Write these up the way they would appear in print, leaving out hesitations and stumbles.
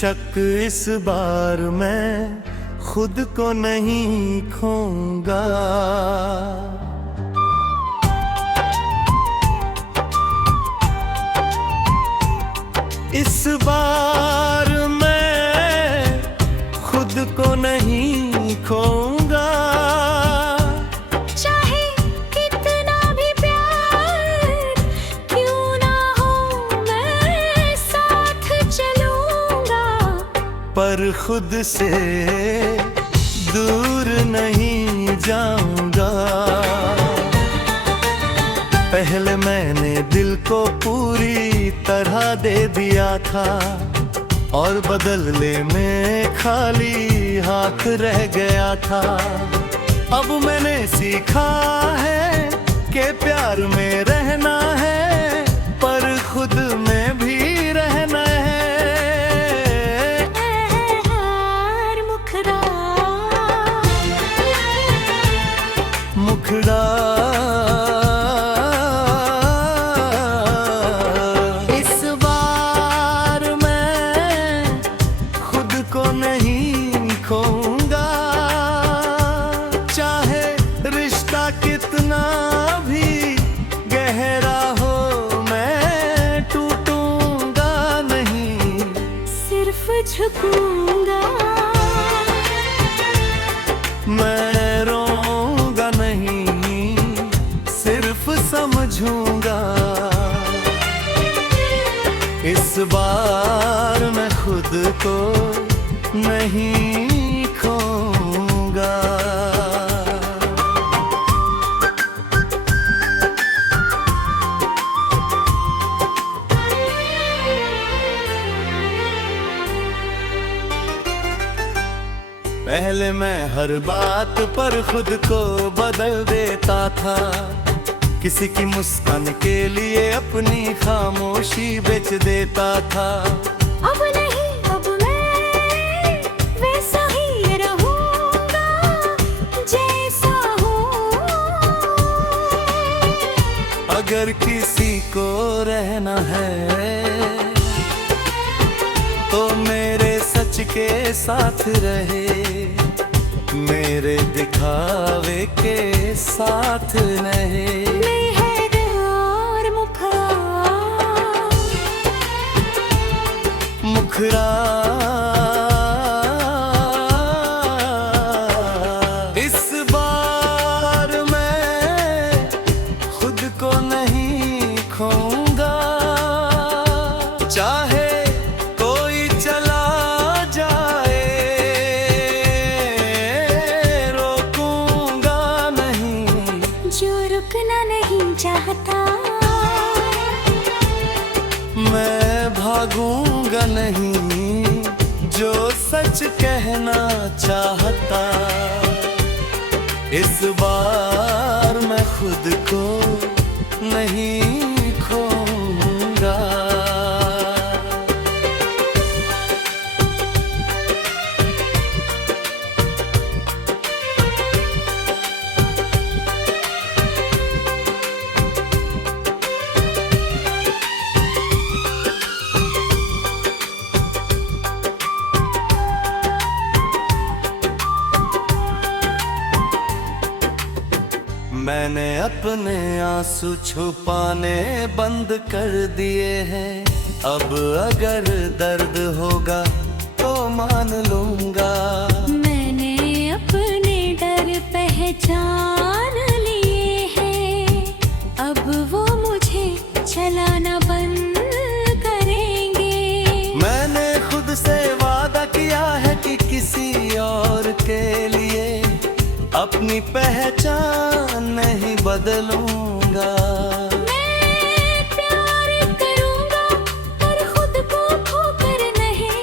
बेशक इस बार मैं खुद को नहीं खोऊंगा। इस बार मैं खुद को नहीं खोऊंगा। चाहे कितना भी प्यार क्यों ना हो मैं साथ चलूंगा। पर खुद से दूर नहीं जाऊंगा। पहले मैंने दिल को पूरी तरह दे दिया था और बदले में खाली हाथ रह गया था। अब मैंने सीखा है कि प्यार में रहना है पर खुद में भी रहना है। मुखड़ा मुखड़ा कितना भी गहरा हो मैं टूटूंगा नहीं। सिर्फ झुकूंगा मैं रोऊंगा नहीं सिर्फ समझूंगा। इस बार मैं खुद को नहीं खोऊंगा। पहले मैं हर बात पर खुद को बदल देता था। किसी की मुस्कान के लिए अपनी खामोशी बेच देता था। अब नहीं, अब मैं वैसा ही रहूंगा जैसा हूँ। अगर किसी को रहना है तो मेरे सच के साथ रहे, मेरे दिखावे के साथ नहीं। और मुखड़ा इस बार मैं खुद को नहीं खोऊंगा। चाहे कोई चला जाए रोकूंगा नहीं। जो रुकना नहीं चाहता मैं भागूंगा नहीं जो सच कहना चाहता। इस बार मैं खुद को नहीं खोऊंगा। मैंने अपने आंसू छुपाने बंद कर दिए हैं। अब अगर दर्द होगा तो मान लूंगा। मैंने अपने डर पहचान लिए हैं। अब वो मुझे चलाना बंद करेंगे। मैंने खुद से वादा किया है कि किसी और के लिए अपनी पहचान नहीं बदलूंगा। मैं प्यार करूंगा पर खुद को खोकर नहीं।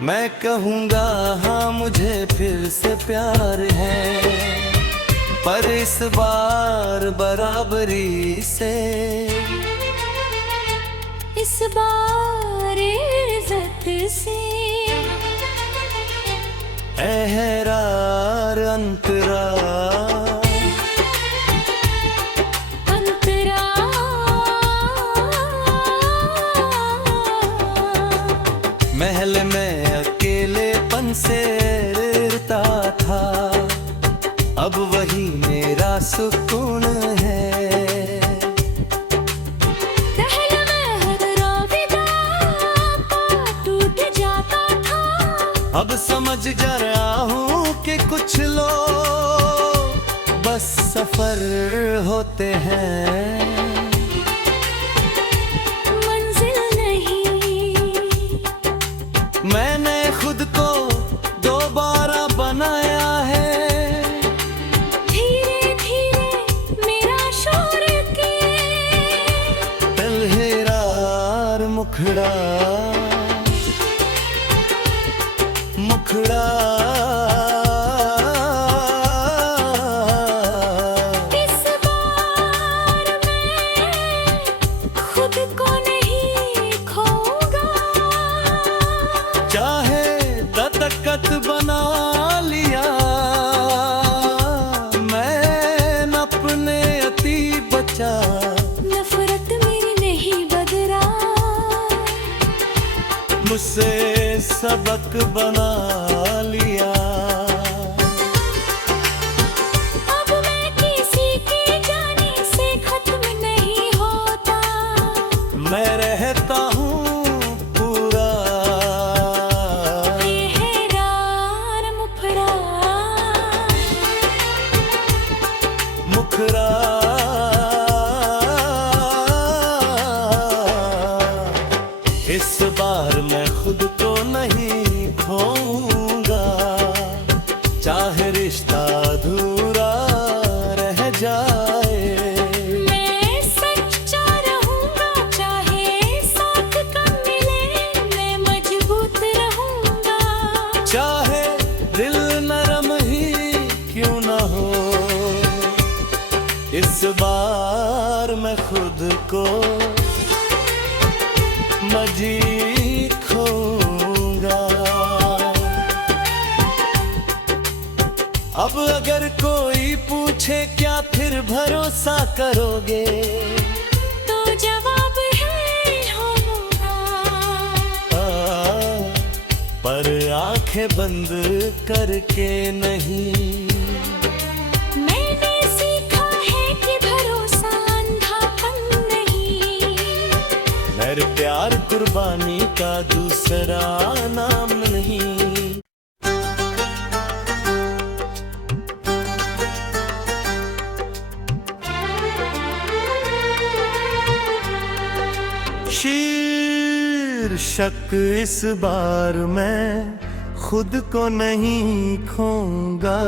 मैं कहूँगा हाँ मुझे फिर से प्यार है पर इस बार बराबरी से। इस बार इज्जत से। एहरार अंतरा अब समझ जा रहा हूँ कि कुछ लोग बस सफर होते हैं, मंजिल नहीं। मैंने खुद को दोबारा बनाया है, धीरे धीरे मेरा शोर किए, तलहेरार मुखड़ा मुखड़ा। इस बार मैं खुद को नहीं खोऊंगा, चाहे दस्तखत बना लिया, मैं अपने अति बचा। नफरत मेरी नहीं बदरा, मुझसे सबक बना लिया। अब मैं किसी के जाने से खत्म नहीं होता, मैं रहता हूँ पूरा बेहरार मुखड़ा मुखड़ा। इस बार मैं खुद को नहीं खोऊंगा, चाहे रिश्ता अधूरा रह जाए। मैं सच्चा रहूंगा, चाहे साथ कम मिले, मैं मजबूत रहूंगा, चाहे दिल नरम ही क्यों ना हो। इस बार मैं खुद को मजी खोऊंगा। अब अगर कोई पूछे क्या फिर भरोसा करोगे, तो जवाब है होगा, पर आंखें बंद करके नहीं। मैंने सीखा है कि भरोसा अंधापन नहीं, मेरे प्यार कुर्बानी का दूसरा नाम नहीं। शीर्षक इस बार मैं खुद को नहीं खोऊंगा,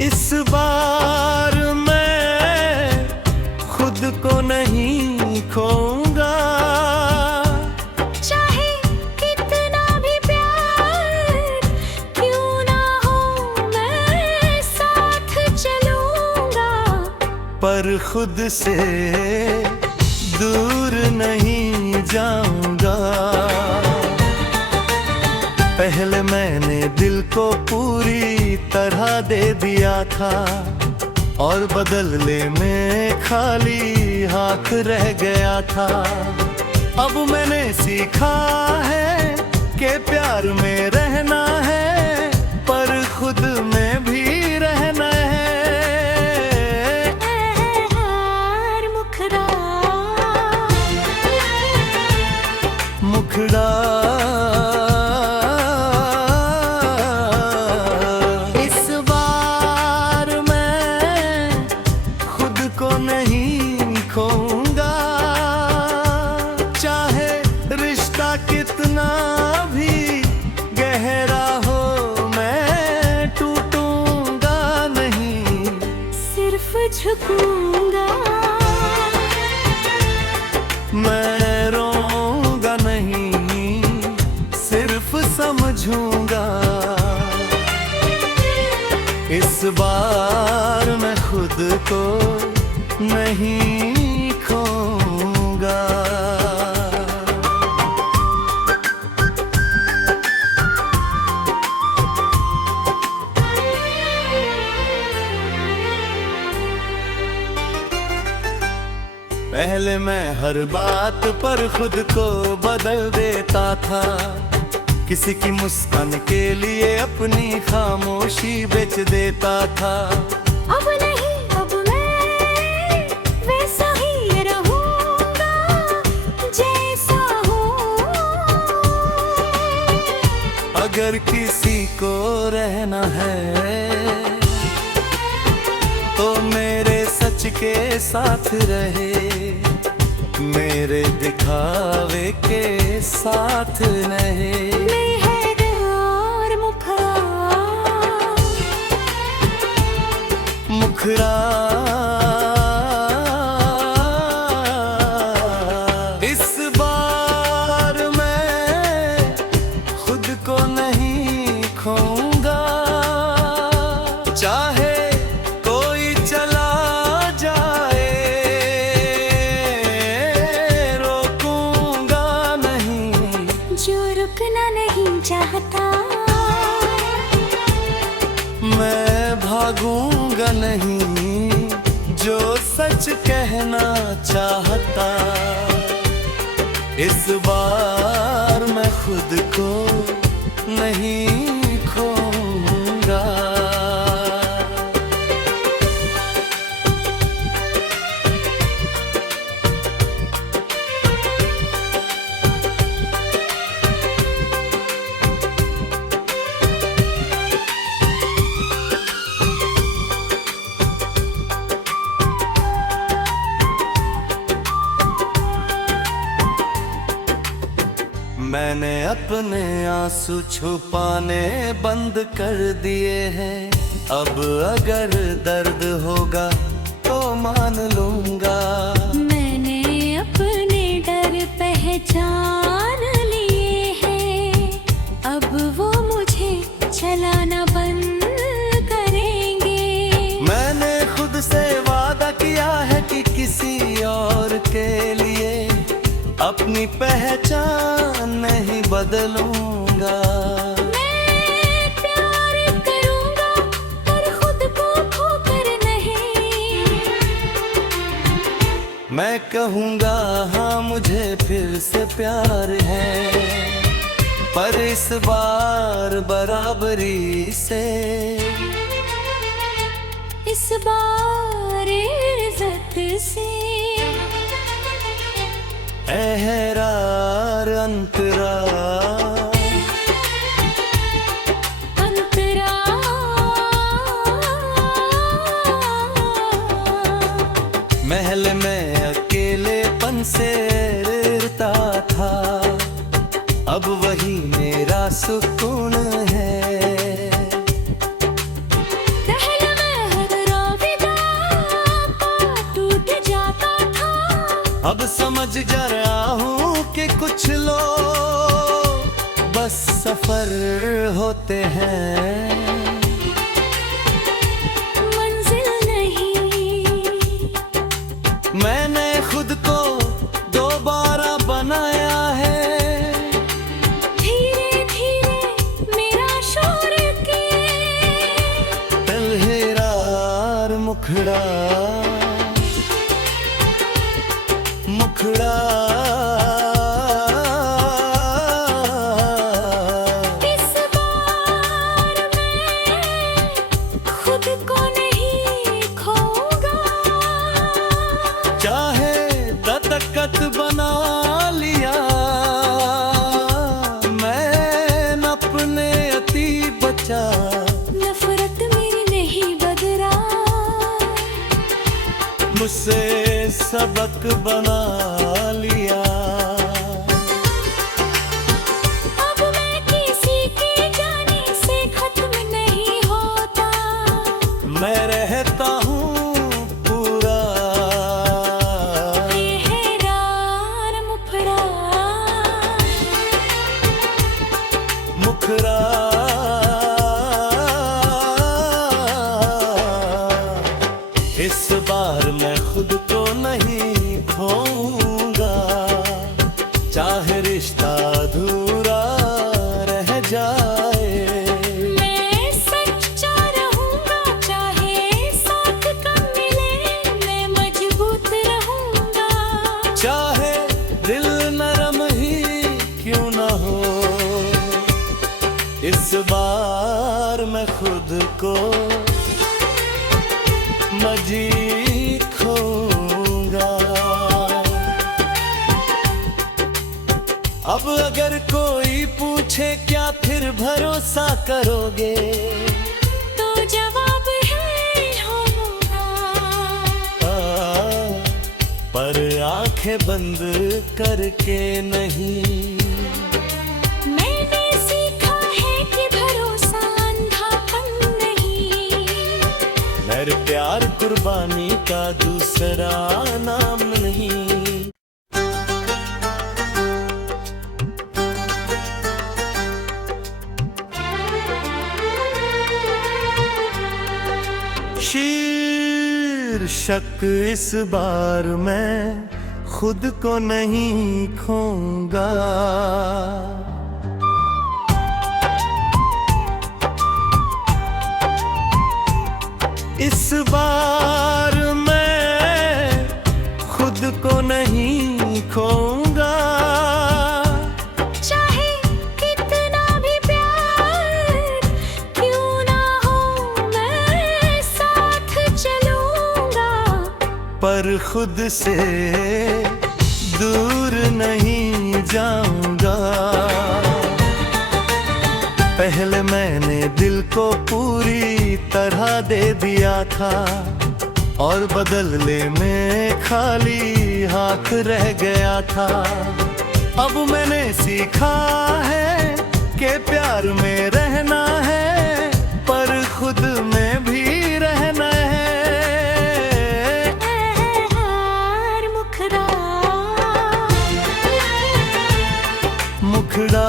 इस बार मैं खुद को नहीं खोऊंगा। चाहे कितना भी प्यार क्यों ना हो, मैं साथ चलूंगा, पर खुद से दूर नहीं जाऊंगा। पहले मैंने दिल को पूरी तरह दे दिया था, और बदले में खाली हाथ रह गया था। अब मैंने सीखा है कि प्यार में रहना है, पर खुद में भी रहना है। मुखड़ा मुखड़ा इस बार मैं खुद को नहीं खोऊंगा, चाहे रिश्ता कितना भी गहरा हो, मैं टूटूंगा नहीं, सिर्फ झुकूंगा, मैं रोऊंगा नहीं, सिर्फ समझूंगा। इस बार मैं खुद को नहीं खोऊंगा। पहले मैं हर बात पर खुद को बदल देता था, किसी की मुस्कान के लिए अपनी खामोशी बेच देता था। अब नहीं, अब मैं वैसा ही रहूं, अगर किसी को रहना है तो मेरे सच के साथ रहे, मेरे दिखावे के साथ नहीं। मेहर मुखरा इस बार मैं खुद को नहीं खोऊंगा, चाहे कोई चला जाए रोकूंगा नहीं। जो रुकना नहीं चाहता मैं भागूंगा नहीं, जो सच कहना चाहता। इस बार मैं खुद को नहीं खोऊंगा। मैंने अपने आंसू छुपाने बंद कर दिए हैं, अब अगर दर्द होगा तो मान लूंगा। मैंने अपने डर पहचान लिए हैं, अब वो मुझे चलाना बंद करेंगे। मैंने खुद से वादा किया है कि किसी और के लिए अपनी पहचान नहीं बदलूंगा। मैं प्यार करूंगा पर खुद को खोकर नहीं। मैं कहूँगा हाँ मुझे फिर से प्यार है, पर इस बार बराबरी से। इस बार इज्जत से। एहरार अंतरा महल में अकेलेपन से रहता था, अब वही मेरा सुकून है। अब समझ जा रहा हूँ कि कुछ लोग बस सफर होते हैं, मंजिल नहीं। मैंने खुद को दोबारा बनाया है, धीरे धीरे मेरा शोर किए। तलहेरार मुखड़ा मुखड़ा इस बार मैं खुद को नहीं खोऊंगा, चाहे दस्तखत बना लिया मैं अपने अति बचा। नफरत मेरी नहीं बदला, मुझसे सबक बना लिया। अब मैं किसी के जाने से खत्म नहीं होता, मैं रहता हूँ पूरा। बेहरार मुखड़ा मुखरा इस बार मैं खुद को नहीं खोऊंगा। अब अगर कोई पूछे क्या फिर भरोसा करोगे, तो जवाब है होगा। पर आंखें बंद करके नहीं। मैंने सीखा है कि भरोसा अंधापन नहीं। मेरे प्यार कुर्बानी का दूसरा नाम नहीं। शीर्षक इस बार मैं खुद को नहीं खोऊंगा। इस बार मैं खुद को नहीं खोऊंगा। चाहे कितना भी प्यार क्यों ना हो, मैं साथ चलूंगा। पर खुद से दूर नहीं जाऊंगा। पहले मैंने दिल को पूरी तरह दे दिया था, और बदले में खाली हाथ रह गया था। अब मैंने सीखा है कि प्यार में रहना है, पर खुद में भी रहना है। मुखड़ा मुखड़ा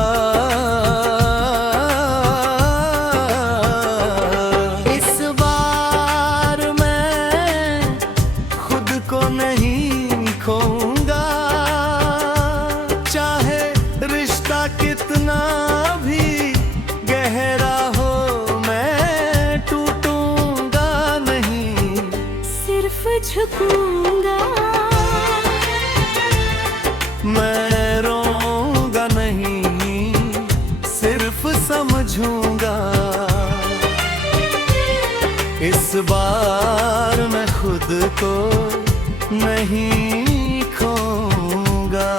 इस बार मैं खुद को नहीं खोऊंगा। चाहे रिश्ता कितना भी गहरा हो, मैं टूटूंगा नहीं। सिर्फ झुकूंगा। मैं रोऊंगा नहीं, सिर्फ समझूंगा। इस बार मैं खुद को नहीं खोऊंगा।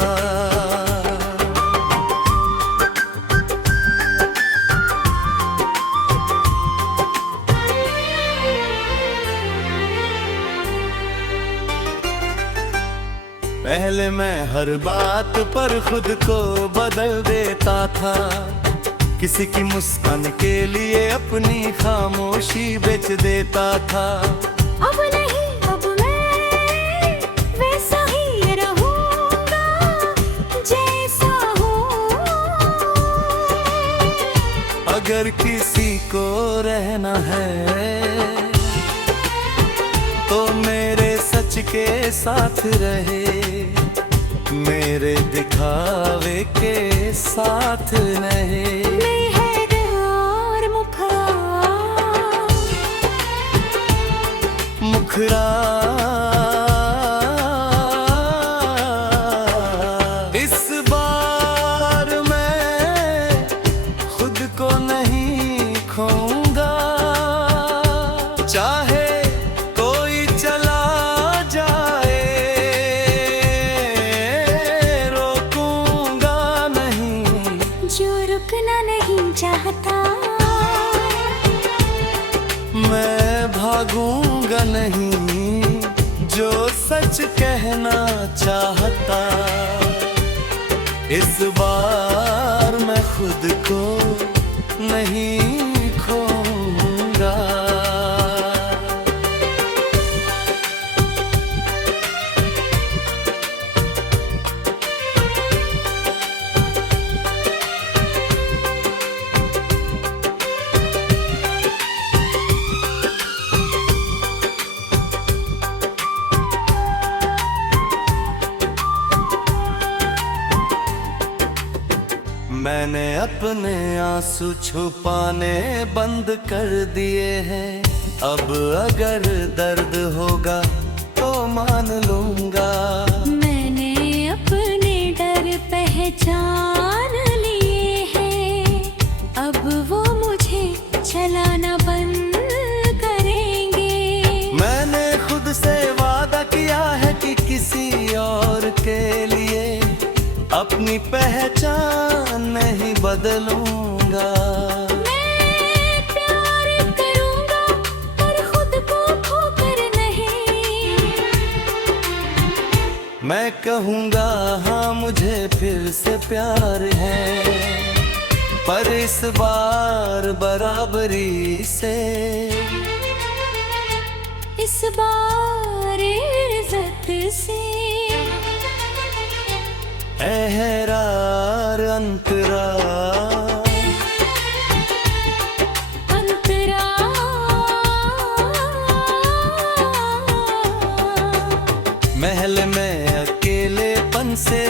पहले मैं हर बात पर खुद को बदल देता था। किसी की मुस्कान के लिए अपनी खामोशी बेच देता था। अब नहीं, अब मैं वैसा ही रहूंगा जैसा हूँ। अगर किसी को रहना है तो मेरे सच के साथ रहे, मेरे दिखावे के साथ नहीं। और मुखड़ा इस बार मैं खुद को नहीं खोऊंगा। चाहे कोई चला जाए, रोकूंगा नहीं। जो रुकना नहीं चाहता, मैं भागूंगा नहीं। जो सच कहना चाहता, इस बार मैं खुद को नहीं खोऊंगा। मैंने अपने आंसू छुपाने बंद कर दिए हैं। अब अगर दर्द होगा तो मान लूंगा। मैंने अपने डर पहचान लिए हैं। अब वो मुझे चलाना बंद करेंगे। मैंने खुद से वादा किया है कि किसी और के लिए अपनी पहचान नहीं बदलूंगा। मैं प्यार करूंगा पर खुद को खोकर नहीं। मैं कहूँगा हाँ मुझे फिर से प्यार है, पर इस बार बराबरी से। इस बार इज्जत से। एहरार अंतरा अंतरा महल में अकेलेपन से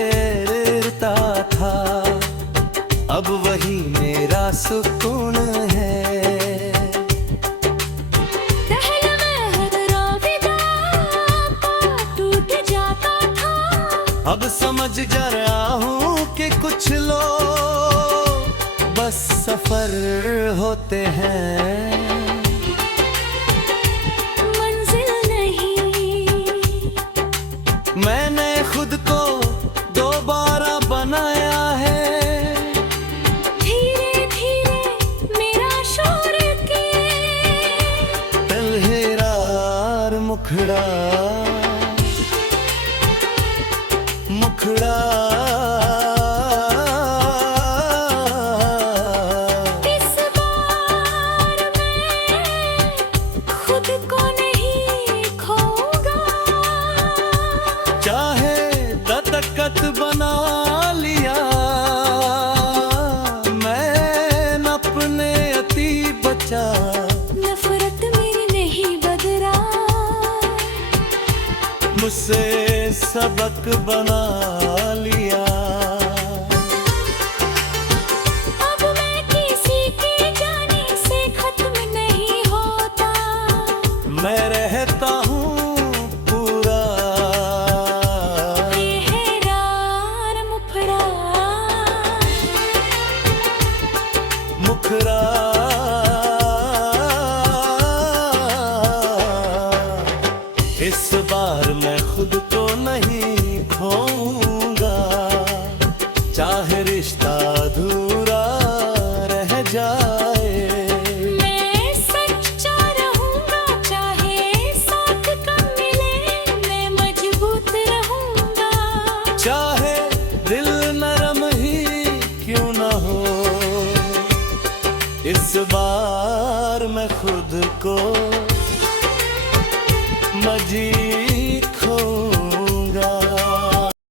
रहता था, अब वही मेरा सुकून है। दहल में हर राविदा टूट जाता था, अब समझ जा रहा हूँ कि कुछ लोग बस सफर होते हैं, मंजिल नहीं। मैंने खुद को दोबारा बनाया है, धीरे धीरे मेरा शोर के तलहेरार मुखड़ा मुखड़ा। इस बार मैं खुद को नहीं खोऊंगा, चाहे दस्तखत बना लिया मैं अपने अति बचा। नफरत मेरी नहीं बदरा, मुझसे सबक बना लिया। अब मैं किसी के जाने से खत्म नहीं होता। मैं रहता हूँ पूरा एहरार मुखड़ा मुखड़ा। इस बार मैं खुद को नहीं खोऊंगा, चाहे रिश्ता अधूरा रह जाए। मैं सच्चा रहूंगा, चाहे साथ कम मिले मैं मजबूत रहूंगा। चाहे दिल नरम ही क्यों ना हो, इस बार मैं खुद को मजीद